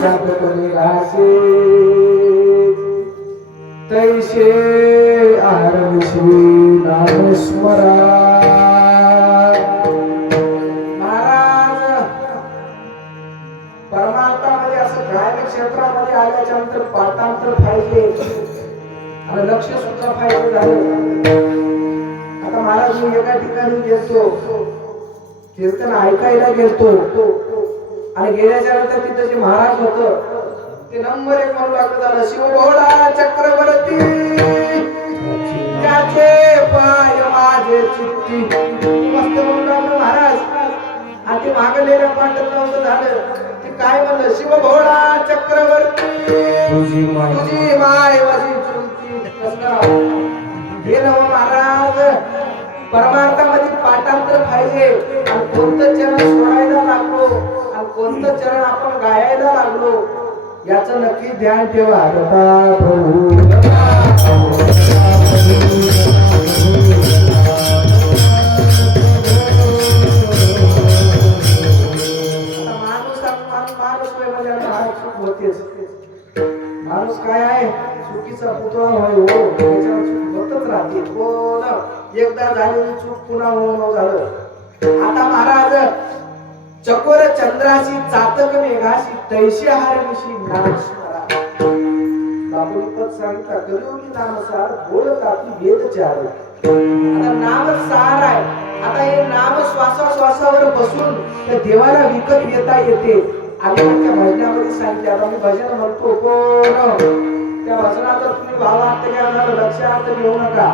चापकले घासे तैसे आरविषी नामस्मरा. महाराज परमार्थामध्ये असं गायन क्षेत्रामध्ये आल्याच्या नंतर पाठांतर पाहिजे आणि लक्ष सुद्धा पाहिजे झालं. आता महाराज मी एका ठिकाणी गेलतो, कीर्तन ऐकायला गेलतो आणि गेल्याच्या नंतर तिथं जे महाराज होत ते नंबर 1 म्हणू लागलं झालं, शिवभोळा चक्रवर्ती त्याचे पाय माझे चित्ती. मस्त म्हणू लागलं महाराज. आणि ते मागलेल्या पाठात नव्हतं झालं, ते काय म्हणलं, शिवभोळा चक्रवर्ती तुझी माय माझी चित्ती. हे नव महाराज परमार्थामध्ये पाठांतर पाहिजे. आणि कोणतं चरण सोडायला लागलो आणि कोणतं चरण आपण गायला लागलो याचं नक्की ध्यान ठेवा. माणूस काय आहे, चुकीचा पुतळा होय हो, होतच राहते. पण एकदा झालेली चूक पुन्हा होऊन झालं. आता महाराज चकोर चंद्राशी चातक मेघाशी तैशी हारविषी नामस्मरा. बाबूनी पद सांगितलं, कलियुगी नामसार बोलता ती वेद चार. आता नाम सार आहे. आता हे नाम श्वासाश्वासावर बसून त्या देवाला विकत घेता येते. आम्ही आमच्या भजनामध्ये सांगितले. आता मी भजन म्हणतो पण त्या भजनाचा तुम्ही भावार्थ घ्या, लक्षार्थ घेऊ नका.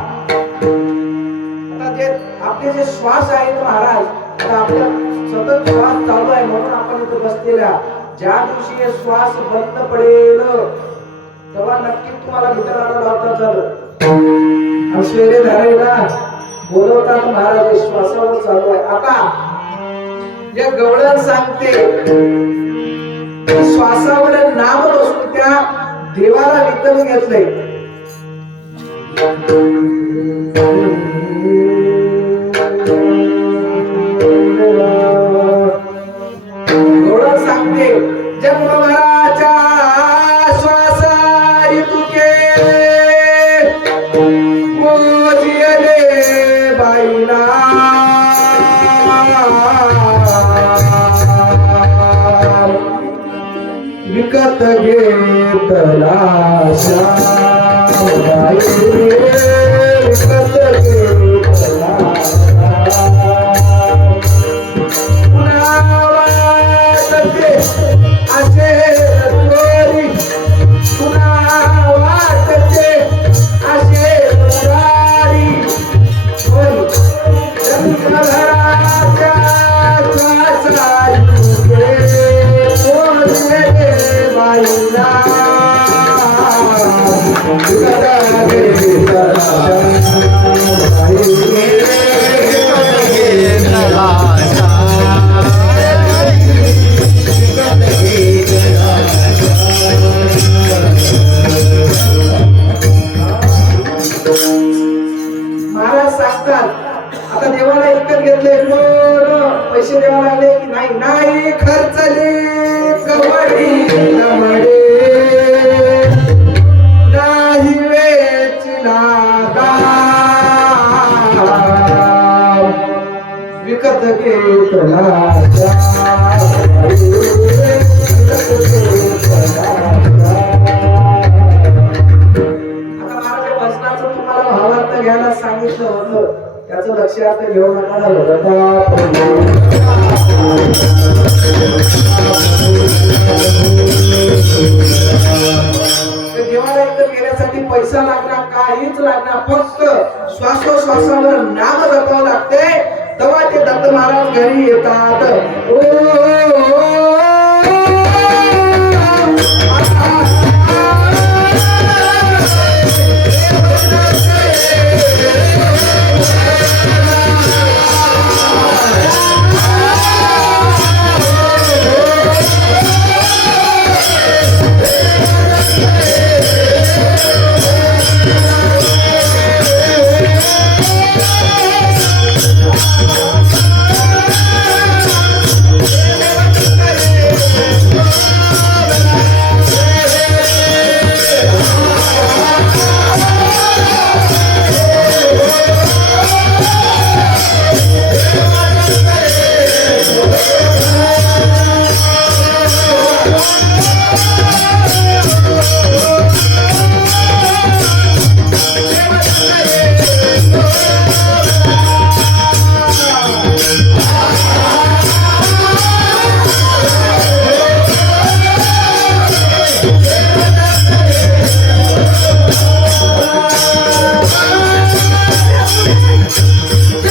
आता जे आपले जे श्वास आहेत महाराज, आता आपल्या सतत श्वास चालू आहे म्हणून आपण इथे बसलेला. ज्या दिवशी हे श्वास बंद पडेल तेव्हा नक्की तुम्हाला विचारायला लावतात झालं. अश्वेरे धारायला बोलवतात महाराज, श्वासावर चालू आहे. आता या गवळण सांगते श्वासावर नाम बसून त्या देवाला विकत घेतलंय. गवळण सांगते जन्मभराच्या श्वासा तुके मोजिले बाईला विकत घेतला श्याम विकत घेतला. पुन्हा वाटते असे चोरी, पुन्हा वाटते असे मुरारी. जन्मभराच्या श्वासा बाईला महाराज सांगतात. आता देवाला विकत घेतले, पैसे द्यावा लागले की नाही, नाही खर्चले कवडी नमडे, नाही वेचला विकत घेतला. आता माझ्या भजनाचं तुम्हाला भावार्थ घ्यायला सांगितलं होतं, त्याचं लक्षार्थ घेऊ नका देवाला इतर गेल्यासाठी पैसा लागणार, काहीच लागणार, फक्त श्वासोश्वासावर नाम जपावं लागते. तेव्हा ते दत्त महाराज घरी येतात. हो